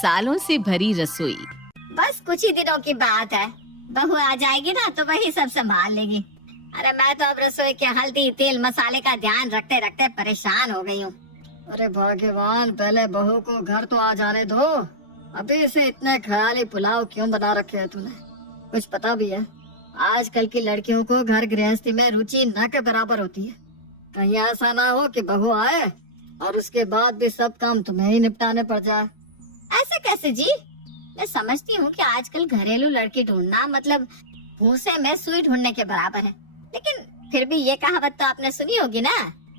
मसालों से भरी रसोई। बस कुछ ही दिनों की बात है, बहू आ जाएगी ना तो वही सब संभाल लेगी। अरे मैं तो अब रसोई के हल्दी तेल मसाले का ध्यान रखते रखते परेशान हो गई हूँ। अरे भाग्यवान, पहले बहू को घर तो आ जाने दो। अभी से इतने ख्याली पुलाव क्यों बना रखे है तूने? कुछ पता भी है? आजकल की लड़कियों को घर गृहस्थी में रुचि न के बराबर होती है। कहीं ऐसा ना हो कि बहू आए और उसके बाद भी सब काम तुम्हें ही निपटाने पड़ जाए। ऐसे कैसे जी? मैं समझती हूँ कि आजकल घरेलू लड़की ढूंढना मतलब भूसे में सुई ढूंढने के बराबर है, लेकिन फिर भी ये कहावत तो आपने सुनी होगी ना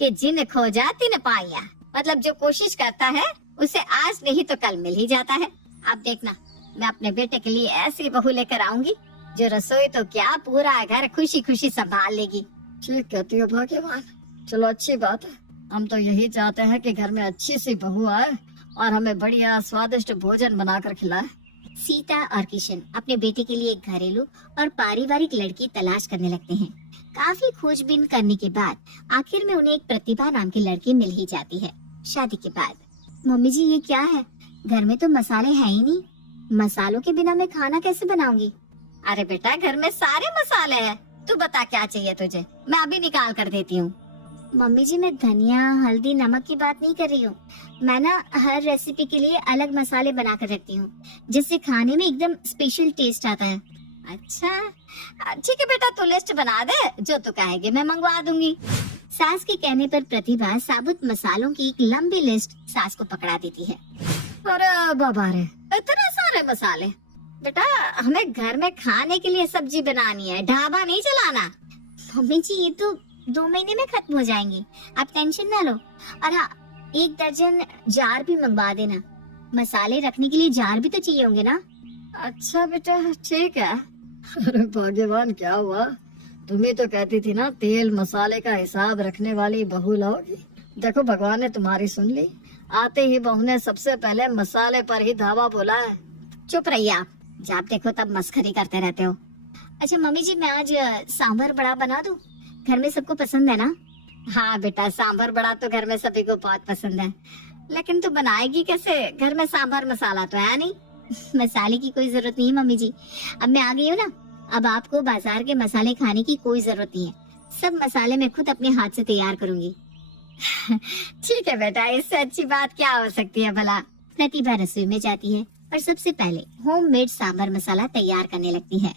कि जिन खोजा तिन पाया। मतलब जो कोशिश करता है उसे आज नहीं तो कल मिल ही जाता है। आप देखना, मैं अपने बेटे के लिए ऐसी बहू लेकर आऊंगी जो रसोई तो क्या पूरा घर खुशी खुशी संभाल लेगी। ठीक कहती हो भाग्यवान। चलो अच्छी बात है। हम तो यही चाहते हैं कि घर में अच्छी सी बहू आए और हमें बढ़िया स्वादिष्ट भोजन बनाकर खिलाए। सीता और किशन अपने बेटे के लिए एक घरेलू और पारिवारिक लड़की तलाश करने लगते हैं। काफी खोजबीन करने के बाद आखिर में उन्हें एक प्रतिभा नाम की लड़की मिल ही जाती है। शादी के बाद मम्मी जी ये क्या है? घर में तो मसाले हैं ही नहीं, मसालों के बिना मैं खाना कैसे बनाऊंगी? अरे बेटा घर में सारे मसाले हैं, तू बता क्या चाहिए तुझे, मैं अभी निकाल कर देती हूँ। मम्मी जी मैं धनिया हल्दी नमक की बात नहीं कर रही हूँ, मैं ना हर रेसिपी के लिए अलग मसाले बना कर रखती हूँ जिससे खाने में एकदम स्पेशल टेस्ट आता है। अच्छा ठीक है बेटा, तू लिस्ट बना दे, जो तू कहेगी मैं मंगवा दूंगी। सास के कहने पर प्रतिभा साबुत मसालों की एक लंबी लिस्ट सास को पकड़ा देती है। अरे बाबा रे, इतने सारे मसाले! बेटा हमें घर में खाने के लिए सब्जी बनानी है, ढाबा नहीं चलाना। मम्मी जी ये तो 2 महीने में खत्म हो जाएंगी, आप टेंशन ना लो। और हाँ, 1 दर्जन जार भी मंगवा देना, मसाले रखने के लिए जार भी तो चाहिए होंगे ना। अच्छा बेटा ठीक है। अरे भाग्यवान, क्या हुआ? तुम ही तो कहती थी ना तेल मसाले का हिसाब रखने वाली बहू लाओगी। देखो भगवान ने तुम्हारी सुन ली। आते ही बहू ने सबसे पहले मसाले पर ही धावा बोला है। चुप रहिए आप, जब देखो तब मस्खरी करते रहते हो। अच्छा मम्मी जी मैं आज सांभर बड़ा बना दूं, घर में सबको पसंद है ना? हाँ बेटा सांभर बड़ा तो घर में सभी को बहुत पसंद है, लेकिन तू बनाएगी कैसे? घर में सांभर मसाला तो है नहीं। मसाले की कोई जरूरत नहीं है मम्मी जी, अब मैं आ गई हूँ ना, अब आपको बाजार के मसाले खाने की कोई जरूरत नहीं है, सब मसाले मैं खुद अपने हाथ से तैयार करूंगी। ठीक है बेटा, इससे अच्छी बात क्या हो सकती है भला। प्रतिभा रसोई में जाती है और सबसे पहले होममेड सांभर मसाला तैयार करने लगती है।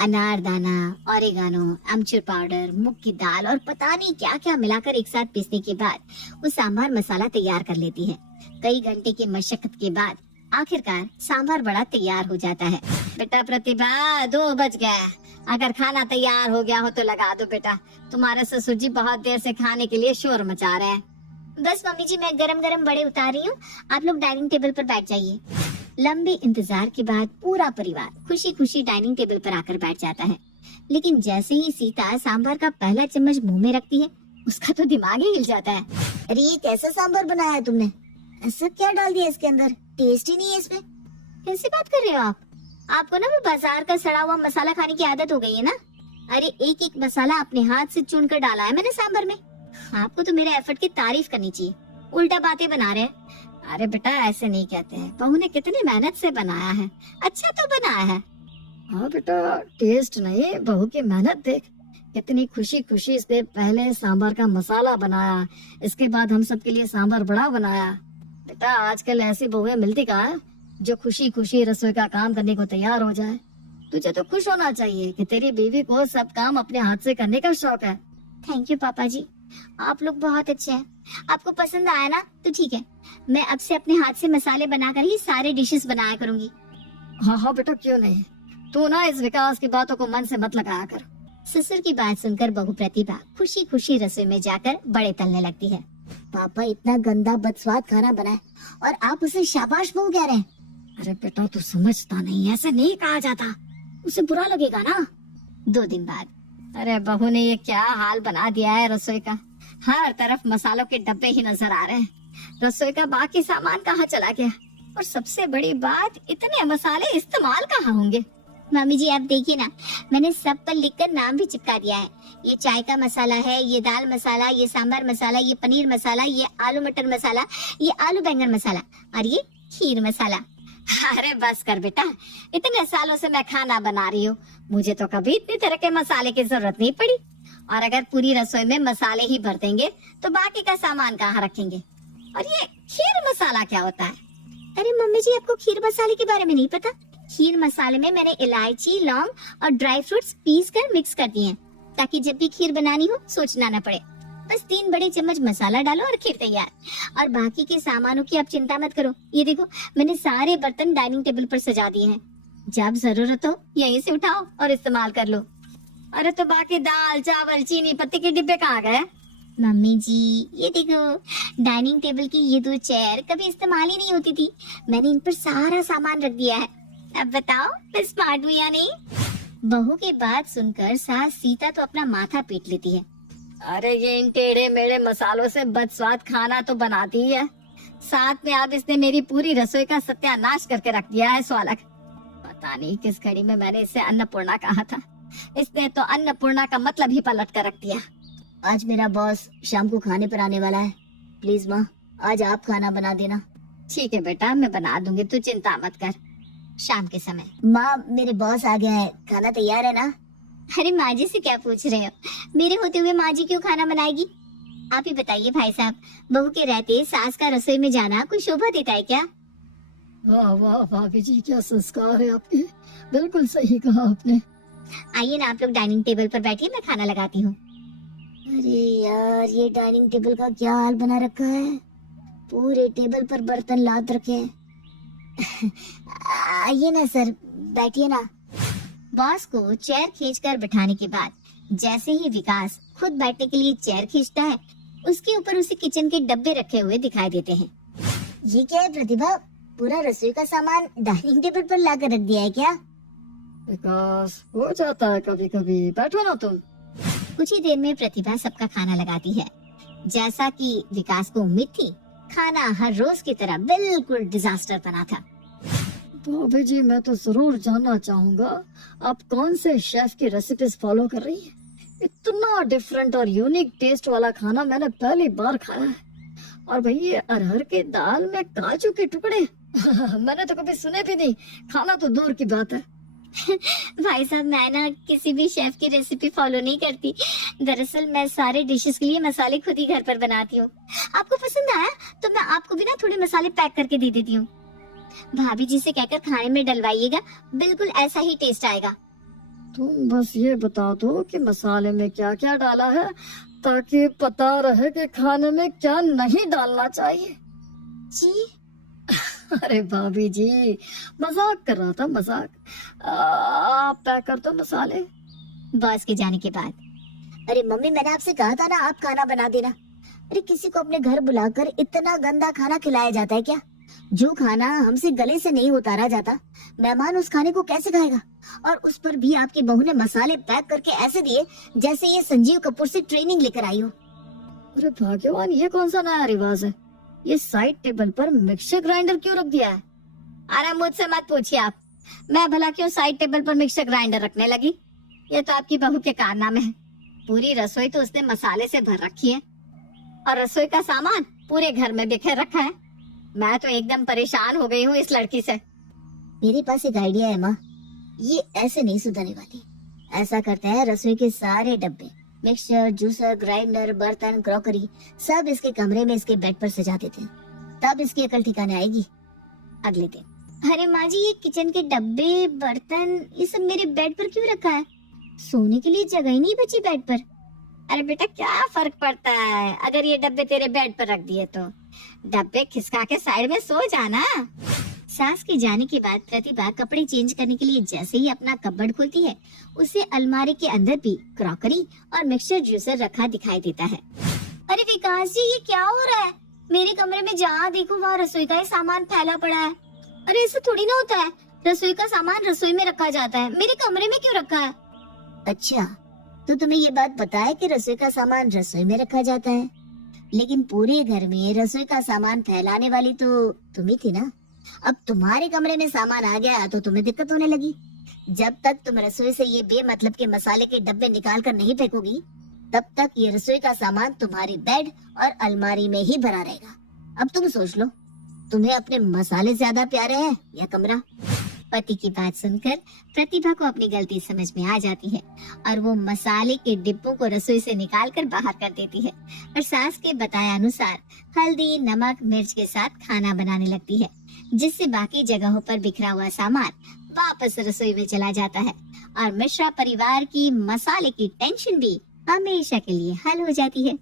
अनारदाना, ओरिगानो, अमचूर पाउडर, मूंग की दाल और पता नहीं क्या क्या मिलाकर एक साथ पीसने के बाद वो सांभर मसाला तैयार कर लेती है। कई घंटे की मशक्कत के बाद आखिरकार सांभर बड़ा तैयार हो जाता है। बेटा प्रतिभा 2 बज गए, अगर खाना तैयार हो गया हो तो लगा दो बेटा, तुम्हारे ससुर जी बहुत देर से खाने के लिए शोर मचा रहे हैं। बस मम्मी जी मैं गरम गरम बड़े उतार रही हूँ, आप लोग डाइनिंग टेबल पर बैठ जाइए। लंबे इंतजार के बाद पूरा परिवार खुशी खुशी डाइनिंग टेबल पर आकर बैठ जाता है, लेकिन जैसे ही सीता सांभर का पहला चम्मच मुंह में रखती है उसका तो दिमाग ही हिल जाता है। अरे ये कैसा सांभर बनाया है तुमने? ऐसा क्या डाल दिया इसके अंदर? टेस्ट ही नहीं है इसमें। कैसी बात कर रहे हो आप? आपको ना वो बाजार का सड़ा हुआ मसाला खाने की आदत हो गई है ना। अरे एक एक मसाला अपने हाथ से चुन कर डाला है मैंने सांभर में। आपको तो मेरे एफर्ट की तारीफ करनी चाहिए, उल्टा बातें बना रहे हैं। अरे बेटा ऐसे नहीं कहते हैं, बहू ने कितनी मेहनत से बनाया है, अच्छा तो बनाया है। हाँ बेटा, टेस्ट नहीं बहू की मेहनत देख, कितनी खुशी खुशी इसने पहले सांभर का मसाला बनाया, इसके बाद हम सब के लिए सांभर बड़ा बनाया। बेटा आजकल ऐसी बहुएं मिलती कहाँ है जो खुशी खुशी रसोई का काम करने को तैयार हो जाए। तुझे तो खुश होना चाहिए कि तेरी बीवी को सब काम अपने हाथ से करने का शौक है। थैंक यू पापा जी, आप लोग बहुत अच्छे हैं। आपको पसंद आया ना तो ठीक है, मैं अब से अपने हाथ से मसाले बनाकर ही सारे डिशेस बनाया करूंगी। हाँ हाँ बेटा क्यों नहीं, तू ना इस विकास की बातों को मन से मत लगाया कर। ससुर की बात सुनकर बहू प्रतिभा खुशी खुशी रसोई में जाकर बड़े तलने लगती है। पापा इतना गंदा बदस्वाद खाना बनाए और आप उसे शाबाश बहू कह रहे हैं। अरे बेटा तू समझता नहीं, ऐसे नहीं कहा जाता, उसे बुरा लगेगा ना। 2 दिन बाद, अरे बहू ने ये क्या हाल बना दिया है रसोई का, हर तरफ मसालों के डब्बे ही नजर आ रहे हैं, रसोई का बाकी सामान कहाँ चला गया? और सबसे बड़ी बात, इतने मसाले इस्तेमाल कहाँ होंगे? मम्मी जी आप देखिए ना, मैंने सब पर लिखकर नाम भी चिपका दिया है। ये चाय का मसाला है, ये दाल मसाला, ये सांभर मसाला, ये पनीर मसाला, ये आलू मटर मसाला, ये आलू बैंगन मसाला और ये खीर मसाला। अरे बस कर बेटा, इतने सालों से मैं खाना बना रही हूँ, मुझे तो कभी इतनी तरह के मसाले की जरूरत नहीं पड़ी। और अगर पूरी रसोई में मसाले ही भर देंगे तो बाकी का सामान कहाँ रखेंगे। और ये खीर मसाला क्या होता है? अरे मम्मी जी, आपको खीर मसाले के बारे में नहीं पता? खीर मसाले में मैंने इलायची, लौंग और ड्राई फ्रूट्स पीस कर मिक्स कर दिए हैं, ताकि जब भी खीर बनानी हो सोचना न पड़े। बस 3 बड़े चम्मच मसाला डालो और खीर तैयार। और बाकी के सामानों की आप चिंता मत करो। ये देखो, मैंने सारे बर्तन डाइनिंग टेबल पर सजा दिए हैं, जब जरूरत हो यहीं से उठाओ और इस्तेमाल कर लो। अरे तो बाकी दाल, चावल, चीनी, पत्ती के डिब्बे कहाँ गए? मम्मी जी, ये देखो, डाइनिंग टेबल की ये 2 चेयर कभी इस्तेमाल ही नहीं होती थी, मैंने इन पर सारा सामान रख दिया है। अब बताओ मैं स्मार्ट हूँ या नहीं? बहू की बात सुनकर सास सीता तो अपना माथा पीट लेती है। अरे ये इन टेढ़े मेढ़े मसालों से बदस्वाद खाना तो बनाती ही है, साथ में अब इसने मेरी पूरी रसोई का सत्यानाश करके रख दिया है। स्वालक, पता नहीं किस घड़ी में मैंने इसे अन्नपूर्णा कहा था, इसने तो अन्नपूर्णा का मतलब ही पलट कर रख दिया। आज मेरा बॉस शाम को खाने पर आने वाला है, प्लीज माँ आज आप खाना बना देना। ठीक है बेटा, मैं बना दूंगी, तू चिंता मत कर। शाम के समय, माँ मेरे बॉस आ गया है, खाना तैयार है ना? अरे माँ जी से क्या पूछ रहे हो? मेरे होते हुए माँ जी क्यों खाना बनाएगी? आप ही बताइए भाई साहब, बहू के रहते सास का रसोई में जाना कोई शोभा देता है क्या? वाह वाह भाभी जी, क्या संस्कार है आपके, बिल्कुल सही कहा आपने। आइए ना आप लोग डाइनिंग टेबल पर बैठिए, मैं खाना लगाती हूँ। अरे यार, ये डाइनिंग टेबल का क्या हाल बना रखा है, पूरे टेबल पर बर्तन लाद रखे हैं। आइए ना सर, बैठिए ना। बॉस को चेयर खींचकर बिठाने के बाद जैसे ही विकास खुद बैठने के लिए चेयर खींचता है, उसके ऊपर उसे किचन के डब्बे रखे हुए दिखाई देते हैं। ये क्या है प्रतिभा, पूरा रसोई का सामान डाइनिंग टेबल पर ला कर रख दिया है क्या? विकास, हो जाता है कभी कभी, बैठो ना तुम। कुछ ही देर में प्रतिभा सबका खाना लगाती है। जैसा कि विकास को उम्मीद थी, खाना हर रोज की तरह बिल्कुल डिजास्टर बना था। भाभी जी, मैं तो जरूर जानना चाहूंगा आप कौन से शेफ की रेसिपीज फॉलो कर रही हैं? इतना डिफरेंट और यूनिक टेस्ट वाला खाना मैंने पहली बार खाया है। और भाई ये अरहर के दाल में काजू के टुकड़े मैंने तो कभी सुने भी नहीं, खाना तो दूर की बात है। भाई साहब, मैं ना किसी भी शेफ की रेसिपी फॉलो नहीं करती। दरअसल मैं सारे डिशेस के लिए मसाले खुद ही घर पर बनाती हूँ। आपको पसंद आया तो मैं आपको भी ना थोड़े मसाले पैक करके दे देती हूँ। भाभी जी से कहकर खाने में डलवाइएगा, बिल्कुल ऐसा ही टेस्ट आएगा। तुम बस ये बता दो कि मसाले में क्या क्या डाला है, ताकि पता रहे कि खाने में क्या नहीं डालना चाहिए। जी अरे भाभी जी, मजाक कर रहा था, मजाक। आप पैक कर दो मसाले। बॉस के जाने के बाद, अरे मम्मी, मैंने आपसे कहा था ना आप खाना बना देना। अरे किसी को अपने घर बुलाकर इतना गंदा खाना खिलाया जाता है क्या? जो खाना हमसे गले से नहीं उतारा जाता, मेहमान उस खाने को कैसे खाएगा? और उस पर भी आपकी बहू ने मसाले पैक करके ऐसे दिए जैसे ये संजीव कपूर से ट्रेनिंग लेकर आई हो। अरे भाग्यवान, ये कौन सा नया रिवाज है? ये साइड टेबल पर मिक्सर ग्राइंडर क्यों रख दिया है? अरे मुझसे मत पूछिए आप, मैं भला क्यों साइड टेबल पर मिक्सर ग्राइंडर रखने लगी? ये तो आपकी बहू के कारनामे है। पूरी रसोई तो उसने मसाले से भर रखी है और रसोई का सामान पूरे घर में बिखेर रखा है। मैं तो एकदम परेशान हो गई हूँ इस लड़की से। मेरे पास एक आइडिया है माँ, ये ऐसे नहीं सुधरने वाली। ऐसा करते हैं, रसोई के सारे डब्बे, मिक्सचर, जूसर, ग्राइंडर, बर्तन, क्रॉकरी सब इसके कमरे में इसके बेड पर सजा देते हैं, तब इसकी अकल ठिकाने आएगी। अगले दिन, अरे माँ जी, ये किचन के डब्बे, बर्तन, ये सब मेरे बेड पर क्यों रखा है? सोने के लिए जगह ही नहीं बची बेड पर। अरे बेटा, क्या फर्क पड़ता है अगर ये डब्बे तेरे बेड पर रख दिए तो? डब्बे खिसका के साइड में सो जाना। सास के जाने के बाद प्रतिभा कपड़े चेंज करने के लिए जैसे ही अपना कपबोर्ड खोलती है, उसे अलमारी के अंदर भी क्रॉकरी और मिक्सचर जूसर रखा दिखाई देता है। अरे विकास जी, ये क्या हो रहा है? मेरे कमरे में जहाँ देखो वहाँ रसोई का ही सामान फैला पड़ा है। अरे ऐसा थोड़ी ना होता है, रसोई का सामान रसोई में रखा जाता है, मेरे कमरे में क्यों रखा है? अच्छा, तो तुम्हें ये बात पता है कि रसोई का सामान रसोई में रखा जाता है, लेकिन पूरे घर में रसोई का सामान फैलाने वाली तो तुम ही थी ना। अब तुम्हारे कमरे में सामान आ गया तो तुम्हें दिक्कत होने लगी। जब तक तुम रसोई से ये बेमतलब के मसाले के डब्बे निकाल कर नहीं फेंकोगी, तब तक ये रसोई का सामान तुम्हारी बेड और अलमारी में ही भरा रहेगा। अब तुम सोच लो। तुम्हें अपने मसाले ज्यादा प्यारे हैं या कमरा? पति की बात सुनकर प्रतिभा को अपनी गलती समझ में आ जाती है और वो मसाले के डिब्बों को रसोई से निकालकर बाहर कर देती है और सास के बताए अनुसार हल्दी, नमक, मिर्च के साथ खाना बनाने लगती है, जिससे बाकी जगहों पर बिखरा हुआ सामान वापस रसोई में चला जाता है और मिश्रा परिवार की मसाले की टेंशन भी हमेशा के लिए हल हो जाती है।